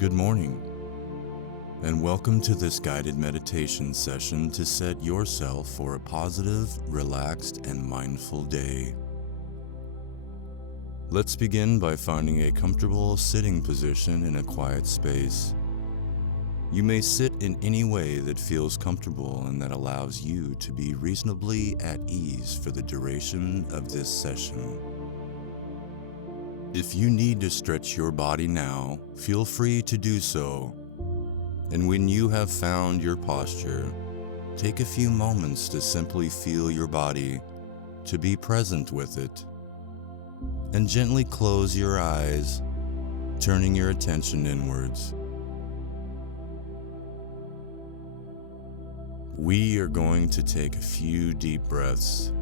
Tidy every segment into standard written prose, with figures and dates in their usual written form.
Good morning, and welcome to this guided meditation session to set yourself for a positive, relaxed, and mindful day. Let's begin by finding a comfortable sitting position in a quiet space. You may sit in any way that feels comfortable and that allows you to be reasonably at ease for the duration of this session. If you need to stretch your body now, feel free to do so. And when you have found your posture, take a few moments to simply feel your body, to be present with it. And gently close your eyes, turning your attention inwards. We are going to take a few deep breaths,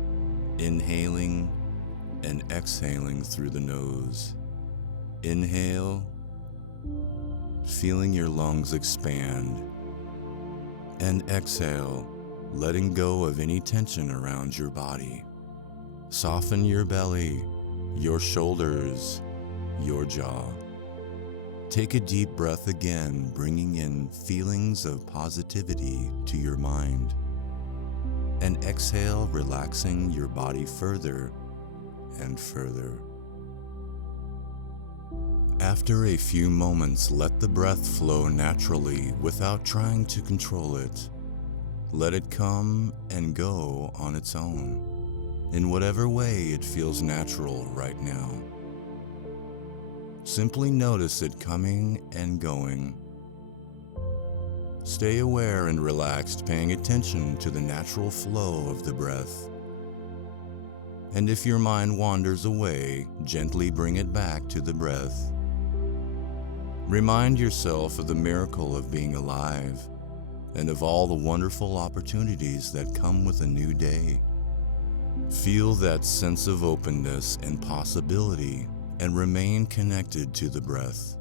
inhaling and exhaling through the nose. Inhale, feeling your lungs expand, and exhale, letting go of any tension around your body. Soften your belly, your shoulders, your jaw. Take a deep breath again, bringing in feelings of positivity to your mind. And exhale, relaxing your body further and further. After a few moments, let the breath flow naturally without trying to control it. Let it come and go on its own, in whatever way it feels natural right now. Simply notice it coming and going. Stay aware and relaxed, paying attention to the natural flow of the breath. And if your mind wanders away, gently bring it back to the breath. Remind yourself of the miracle of being alive and of all the wonderful opportunities that come with a new day. Feel that sense of openness and possibility and remain connected to the breath,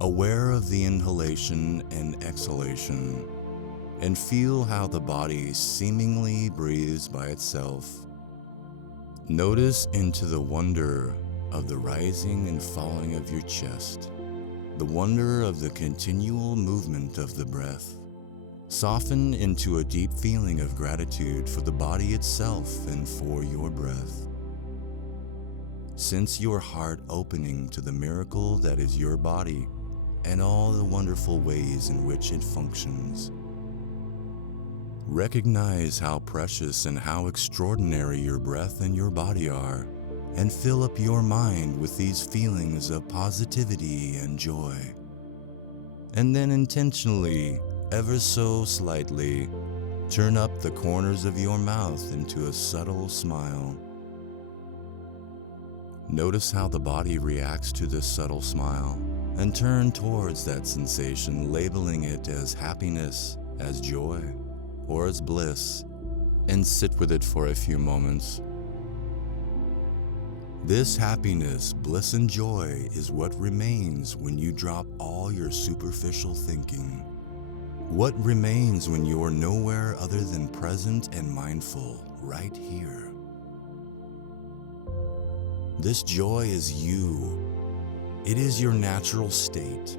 aware of the inhalation and exhalation, and feel how the body seemingly breathes by itself. Notice into the wonder of the rising and falling of your chest, the wonder of the continual movement of the breath. Soften into a deep feeling of gratitude for the body itself and for your breath. Sense your heart opening to the miracle that is your body and all the wonderful ways in which it functions. Recognize how precious and how extraordinary your breath and your body are, and fill up your mind with these feelings of positivity and joy. And then intentionally, ever so slightly, turn up the corners of your mouth into a subtle smile. Notice how the body reacts to this subtle smile, and turn towards that sensation, labeling it as happiness, as joy, or as bliss, and sit with it for a few moments. This happiness, bliss, and joy is what remains when you drop all your superficial thinking. What remains when you are nowhere other than present and mindful, right here. This joy is you. It is your natural state.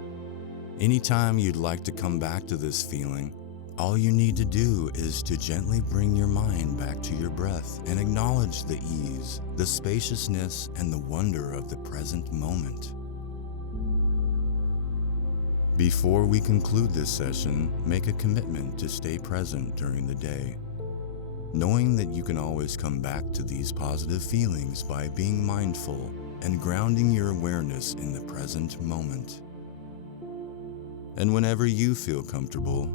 Anytime you'd like to come back to this feeling, all you need to do is to gently bring your mind back to your breath and acknowledge the ease, the spaciousness, and the wonder of the present moment. Before we conclude this session, make a commitment to stay present during the day, knowing that you can always come back to these positive feelings by being mindful and grounding your awareness in the present moment. And whenever you feel comfortable,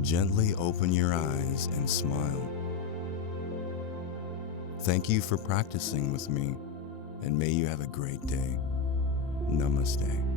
gently open your eyes and smile. Thank you for practicing with me, and may you have a great day. Namaste.